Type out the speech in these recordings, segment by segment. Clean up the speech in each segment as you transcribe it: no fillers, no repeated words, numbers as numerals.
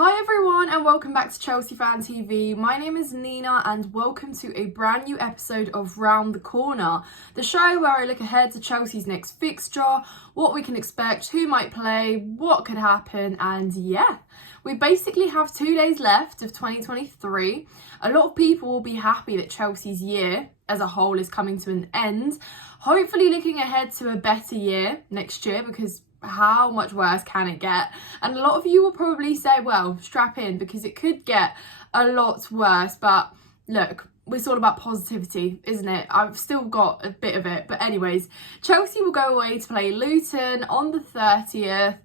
Hi everyone and welcome back to Chelsea Fan TV. My name is Nina and welcome to a brand new episode of Round the Corner, the show where I look ahead to Chelsea's next fixture, what we can expect, who might play, what could happen, and yeah, we basically have 2 days left of 2023. A lot of people will be happy that Chelsea's year as a whole is coming to an end, hopefully looking ahead to a better year next year, because how much worse can it get? And a lot of you will probably say, well, strap in, because it could get a lot worse. But look, it's all about positivity, isn't it? I've still got a bit of it. But anyways, Chelsea will go away to play Luton on the 30th.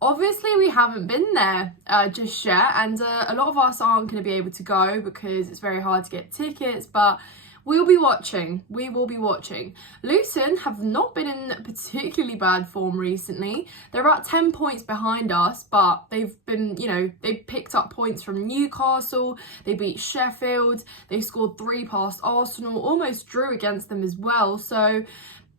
Obviously, we haven't been there just yet, and a lot of us aren't going to be able to go because it's very hard to get tickets, but we will be watching. Luton have not been in particularly bad form recently. They're about 10 points behind us, but they've been, they picked up points from Newcastle. They beat Sheffield. They scored 3 past Arsenal, almost drew against them as well. So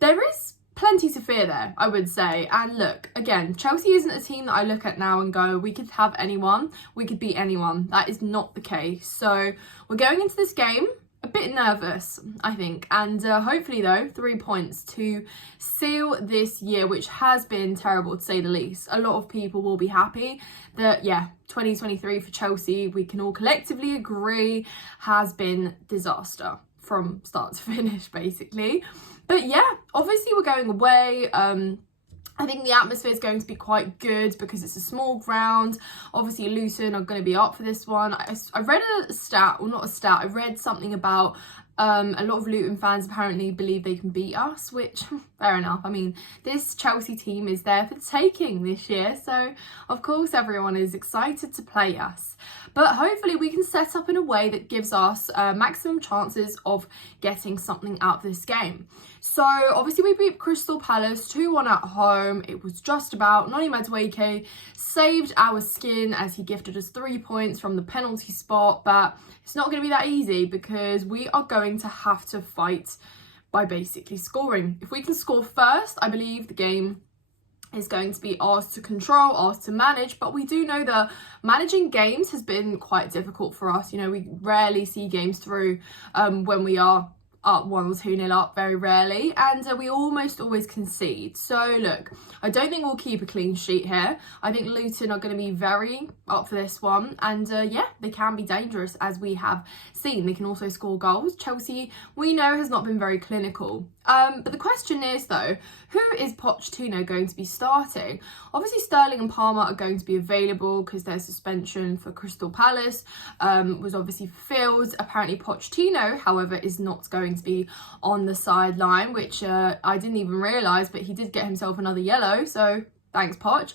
there is plenty to fear there, I would say. And look, again, Chelsea isn't a team that I look at now and go, we could have anyone, we could beat anyone. That is not the case. So we're going into this game a bit nervous, I think, and hopefully though 3 points to seal this year, which has been terrible to say the least. A lot of people will be happy that 2023 for Chelsea, we can all collectively agree, has been disaster from start to finish basically. But yeah, obviously we're going away. I think the atmosphere is going to be quite good because it's a small ground. Obviously, Luton are going to be up for this one. I read a stat, well, not a stat, I read something about a lot of Luton fans apparently believe they can beat us, which, fair enough. I mean, this Chelsea team is there for the taking this year, so of course everyone is excited to play us. But hopefully we can set up in a way that gives us maximum chances of getting something out of this game. So obviously we beat Crystal Palace 2-1 at home. It was just about. Noni Madueke saved our skin as he gifted us 3 points from the penalty spot, but it's not going to be that easy because we are going to have to fight by basically scoring. If we can score first, I believe the game is going to be ours to control, ours to manage, but we do know that managing games has been quite difficult for us. We rarely see games through when we are up 1 or 2-0 up, very rarely, and we almost always concede. So look, I don't think we'll keep a clean sheet here. I think Luton are going to be very up for this one, and they can be dangerous, as we have seen. They can also score goals. Chelsea, we know, has not been very clinical. But the question is though, who is Pochettino going to be starting? Obviously Sterling and Palmer are going to be available because their suspension for Crystal Palace was obviously fulfilled. Apparently Pochettino, however, is not going to be on the sideline, which I didn't even realise, but he did get himself another yellow, so thanks Poch.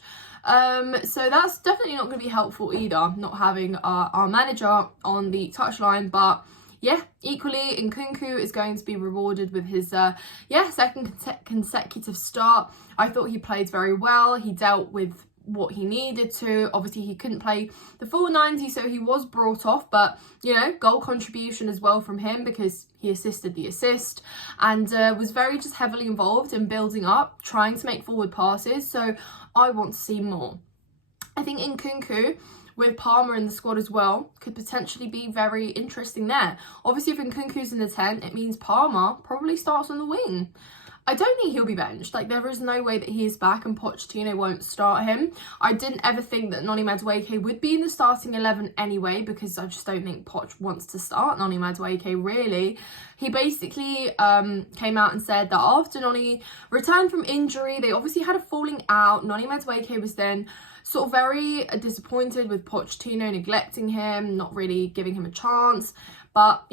So that's definitely not going to be helpful either, not having our manager on the touchline. But yeah, equally, Nkunku is going to be rewarded with his second consecutive start. I thought he played very well. He dealt with what he needed to. Obviously, he couldn't play the full 90, so he was brought off. But, goal contribution as well from him because he assisted the assist and was very just heavily involved in building up, trying to make forward passes. So I want to see more. I think Nkunku, with Palmer in the squad as well, could potentially be very interesting there. Obviously, if Nkunku's in the 10, it means Palmer probably starts on the wing. I don't think he'll be benched. There is no way that he is back and Pochettino won't start him. I didn't ever think that Noni Madueke would be in the starting 11 anyway, because I just don't think Poch wants to start Noni Madueke, really. He basically came out and said that after Noni returned from injury, they obviously had a falling out. Noni Madueke was then sort of very disappointed with Pochettino neglecting him, not really giving him a chance. But,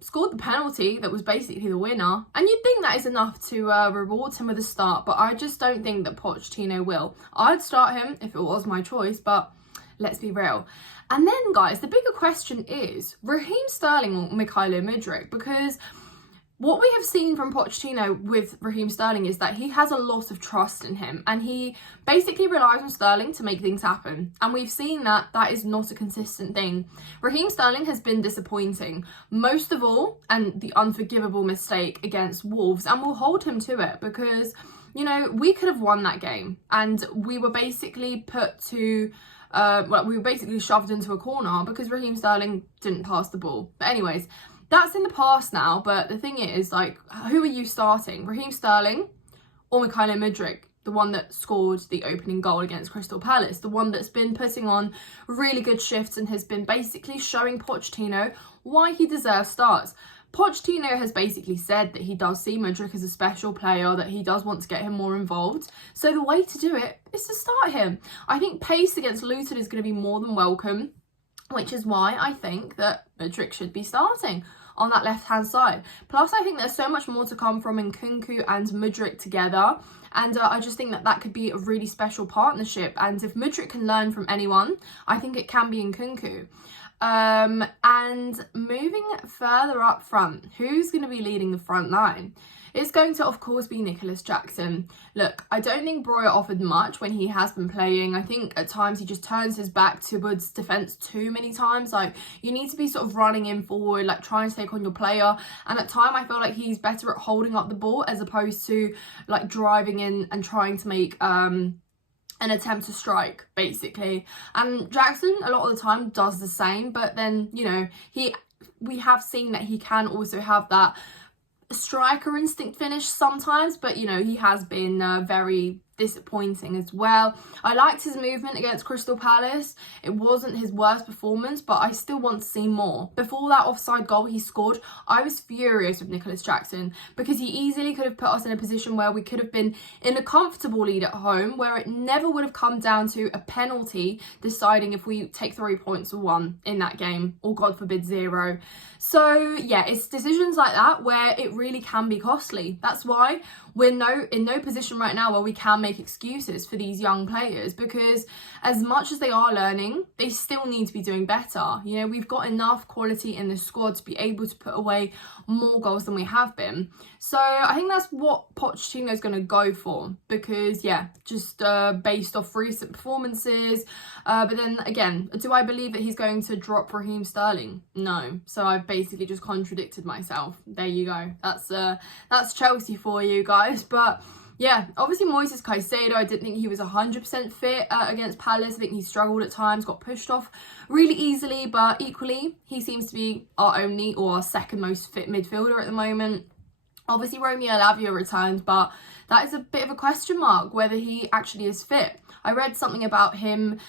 scored the penalty that was basically the winner. And you'd think that is enough to reward him with a start, but I just don't think that Pochettino will. I'd start him if it was my choice, but let's be real. And then, guys, the bigger question is Raheem Sterling or Mykhailo Mudryk, because what we have seen from Pochettino with Raheem Sterling is that he has a lot of trust in him and he basically relies on Sterling to make things happen. And we've seen that that is not a consistent thing. Raheem Sterling has been disappointing, most of all, and the unforgivable mistake against Wolves, and we'll hold him to it because, we could have won that game and we were basically put to we were basically shoved into a corner because Raheem Sterling didn't pass the ball. But anyways, that's in the past now. But the thing is, like, who are you starting? Raheem Sterling or Mykhailo Mudryk? The one that scored the opening goal against Crystal Palace, the one that's been putting on really good shifts and has been basically showing Pochettino why he deserves starts. Pochettino has basically said that he does see Mudryk as a special player, that he does want to get him more involved. So the way to do it is to start him. I think pace against Luton is going to be more than welcome, which is why I think that Mudryk should be starting on that left-hand side. Plus, I think there's so much more to come from Nkunku and Mudryk together. And I just think that could be a really special partnership. And if Mudryk can learn from anyone, I think it can be Nkunku. And moving further up front, who's going to be leading the front line? It's going to, of course, be Nicholas Jackson. Look, I don't think Breuer offered much when he has been playing. I think at times he just turns his back towards defence too many times. Like, you need to be sort of running in forward, like trying to take on your player. And at time, I feel like he's better at holding up the ball as opposed to like driving in and trying to make an attempt to strike, basically. And Jackson, a lot of the time, does the same. But then, you know, we have seen that he can also have that striker instinct finish sometimes, but you know, he has been very disappointing as well. I liked his movement against Crystal Palace. It wasn't his worst performance, but I still want to see more. Before that offside goal he scored, I was furious with Nicholas Jackson because he easily could have put us in a position where we could have been in a comfortable lead at home, where it never would have come down to a penalty deciding if we take 3 points or 1 in that game, or God forbid 0. So yeah, it's decisions like that where it really can be costly. That's why we're in no position right now where we can make excuses for these young players, because as much as they are learning, they still need to be doing better. You know, we've got enough quality in the squad to be able to put away more goals than we have been. So I think that's what Pochettino's going to go for, because yeah, just based off recent performances. But then again, do I believe that he's going to drop Raheem Sterling? No. So I've basically just contradicted myself. There you go. That's Chelsea for you guys. But yeah, obviously Moises Caicedo, I didn't think he was 100% fit against Palace. I think he struggled at times, got pushed off really easily, but equally, he seems to be our only or our second most fit midfielder at the moment. Obviously, Romeo Lavia returned, but that is a bit of a question mark whether he actually is fit. I read something about him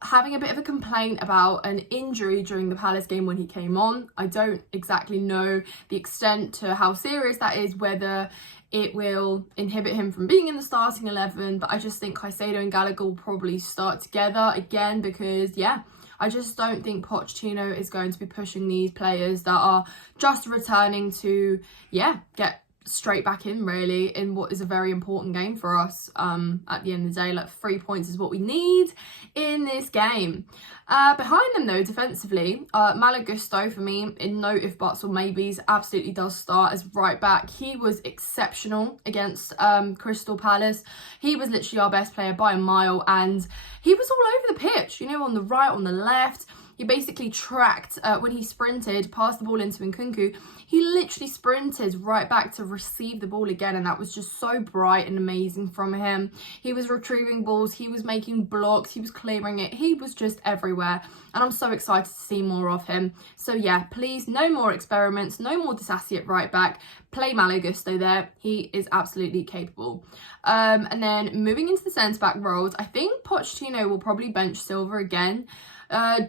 having a bit of a complaint about an injury during the Palace game when he came on. I don't exactly know the extent to how serious that is, whether it will inhibit him from being in the starting 11, but I just think Caicedo and Gallagher will probably start together again because, yeah, I just don't think Pochettino is going to be pushing these players that are just returning to, yeah, get straight back in really in what is a very important game for us. At the end of the day, like 3 points is what we need in this game. Behind them though, defensively, Malo Gusto for me, in no if buts or maybes, absolutely does start as right back. He was exceptional against Crystal Palace. He was literally our best player by a mile, and he was all over the pitch, you know, on the right, on the left. He basically tracked when he sprinted past the ball into Nkunku. He literally sprinted right back to receive the ball again, and that was just so bright and amazing from him. He was retrieving balls, he was making blocks, he was clearing it, he was just everywhere, and I'm so excited to see more of him. So yeah, please, no more experiments, no more Disassi at right back. Play Malo Gusto there, he is absolutely capable. And then moving into the centre-back roles, I think Pochettino will probably bench Silva again.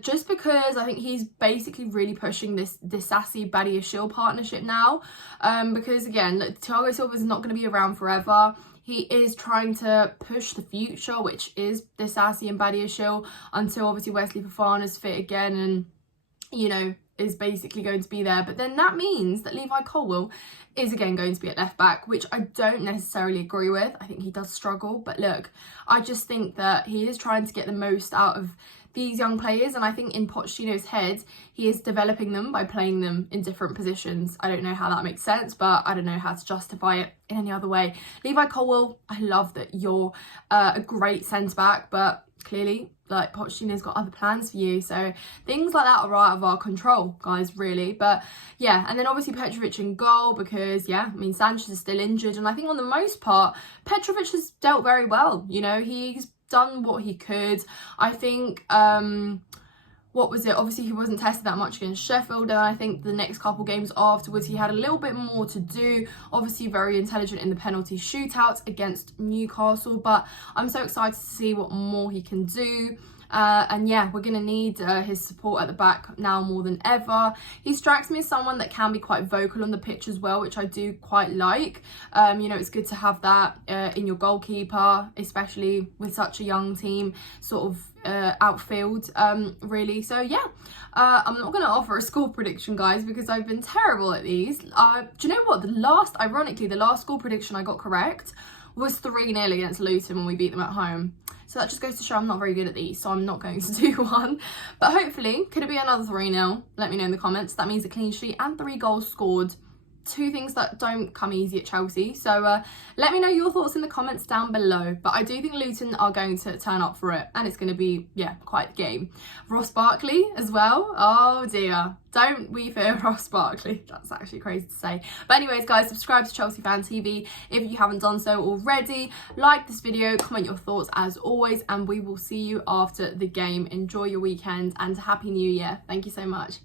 Just because I think he's basically really pushing this Disassi Badiashile partnership now. Because again, look, Thiago Silva is not going to be around forever. He is trying to push the future, which is Disassi and Badiashile, until obviously Wesley Fofana's fit again and, you know, is basically going to be there. But then that means that Levi Colwill is again going to be at left back, which I don't necessarily agree with. I think he does struggle, but look, I just think that he is trying to get the most out of these young players, and I think in Pochettino's head he is developing them by playing them in different positions. I don't know how that makes sense, but I don't know how to justify it in any other way. Levi Colwill, I love that you're a great centre back, but clearly like Pochettino's got other plans for you, so things like that are out of our control, guys, really. But yeah, and then obviously Petrovic in goal, because yeah, I mean Sanchez is still injured, and I think on the most part Petrovic has dealt very well. You know, he's done what he could. I think what was it? Obviously, he wasn't tested that much against Sheffield, and I think the next couple games afterwards, he had a little bit more to do. Obviously, very intelligent in the penalty shootouts against Newcastle, but I'm so excited to see what more he can do. And yeah, we're going to need his support at the back now more than ever. He strikes me as someone that can be quite vocal on the pitch as well, which I do quite like. You know, it's good to have that in your goalkeeper, especially with such a young team, sort of outfield, really. So yeah, I'm not going to offer a score prediction, guys, because I've been terrible at these. Do you know what? Ironically, the last score prediction I got correct was 3-0 against Luton when we beat them at home. So that just goes to show I'm not very good at these, so I'm not going to do one. But hopefully, could it be another 3-0? Let me know in the comments. That means a clean sheet and 3 goals scored. 2 things that don't come easy at Chelsea. So let me know your thoughts in the comments down below. But I do think Luton are going to turn up for it, and it's going to be, yeah, quite the game. Ross Barkley as well. Oh dear. Don't we fear Ross Barkley? That's actually crazy to say. But anyways, guys, subscribe to Chelsea Fan TV if you haven't done so already. Like this video, comment your thoughts as always, and we will see you after the game. Enjoy your weekend and Happy New Year. Thank you so much.